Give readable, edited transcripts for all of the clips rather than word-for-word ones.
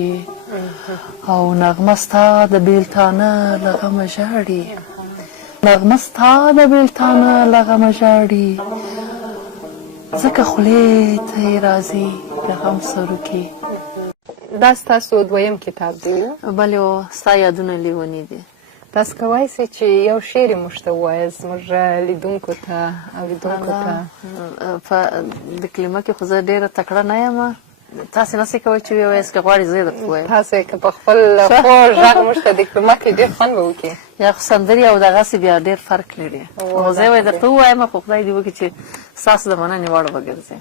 کې او نغمه ستا د بېلتانه له غمه ژاړي نغمه ستا د بېلتانه له غمه ژاړي ځکه خولې ته یې راځي د غم سروکې. دا ستاسو دویم کتاب دی؟ بلې ستا یادونه لیوني دي. تاسو کولی سئ چې یو شعر یې موږ ته ووایاست زموږ لیدونکو ته اورېدونکو ته؟ په د کلمه کې خو زه ډېره تکړه نه یم. تاسې نسئ کولی چې ووایاست که غواړئ زه یې درته ووایم. تاسو یې که په خپل خوږ غږ موږ ته د کلمه کې ډېر خوند به وکړي. یا خو سندرې او دغسې بیا ډېر فرق لري. خو زه یې درته ووایم خو خدای دې وکړي چې ستاسو د مننې وړ وګرځي.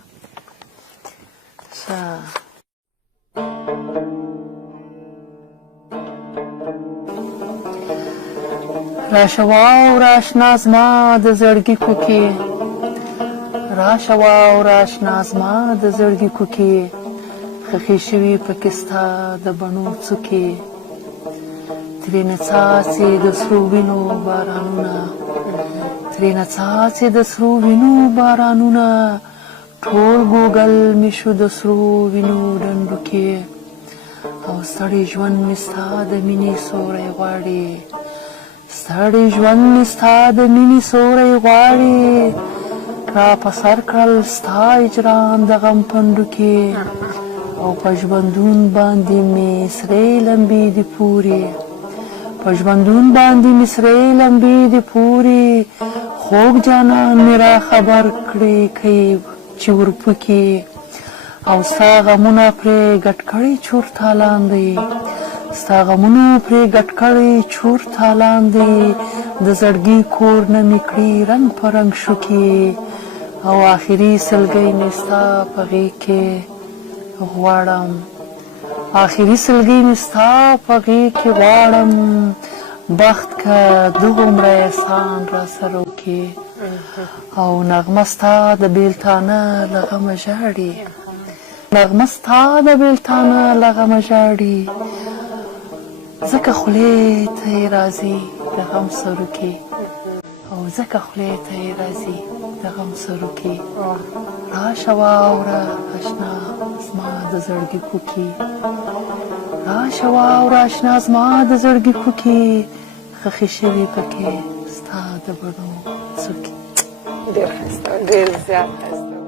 راشه واوره اشنا زما د زړګي کوکې راشه واوره اشنا زما د زړګي کوکې خښې شوي پکې ستا د بڼو څوکې ترېنه څاڅې د سرو وینو بارانونه ترېنه څاڅې د سرو وینو بارانونه ټول ګوګل مې شو د سرو وینو ډنډو کې او ستړی ژوند مې ستا د مینې سوری غواړي ستړی ژوند مې ستا د مینې سوری غواړي را په سر کړل ستا اجرام د غم پنډو کې او په ژوندون باندې مې سرې لمبې دي پورې په ژوندون باندې مې سرې لمبې دي پورې خوږ جانان مې را خبر کړي کوي چې ورپکې او ستا غمونه پرې ګډ کړي چور تالان دی ستا غمونو پرې ګډ کړی چور تالان دی د زړګي کور نه مې کړي رنګ په رنګ شوکې او آخري سلګۍ مې ستا په غېږ کې غواړم آخري سلګۍ مې ستا په غېږ کې غواړم بخت که دغومره احسان را سره وکړې او نغمه ستا د بېلتانه له غمه ژاړي نغمه ستا د بېلتانه له غمه ژاړي ځکه خولې ته یې راځي د غم سروکې او ځکه خولې ته یې راځي د غم سروکې راشه واوره اشنا زما د زړګي کوکې راشه واوره اشنا زما د زړګي کوکې خښې شوي پکې ستا د بڼو څوکې. ډېر ښایسته ډېر زیات ښایسته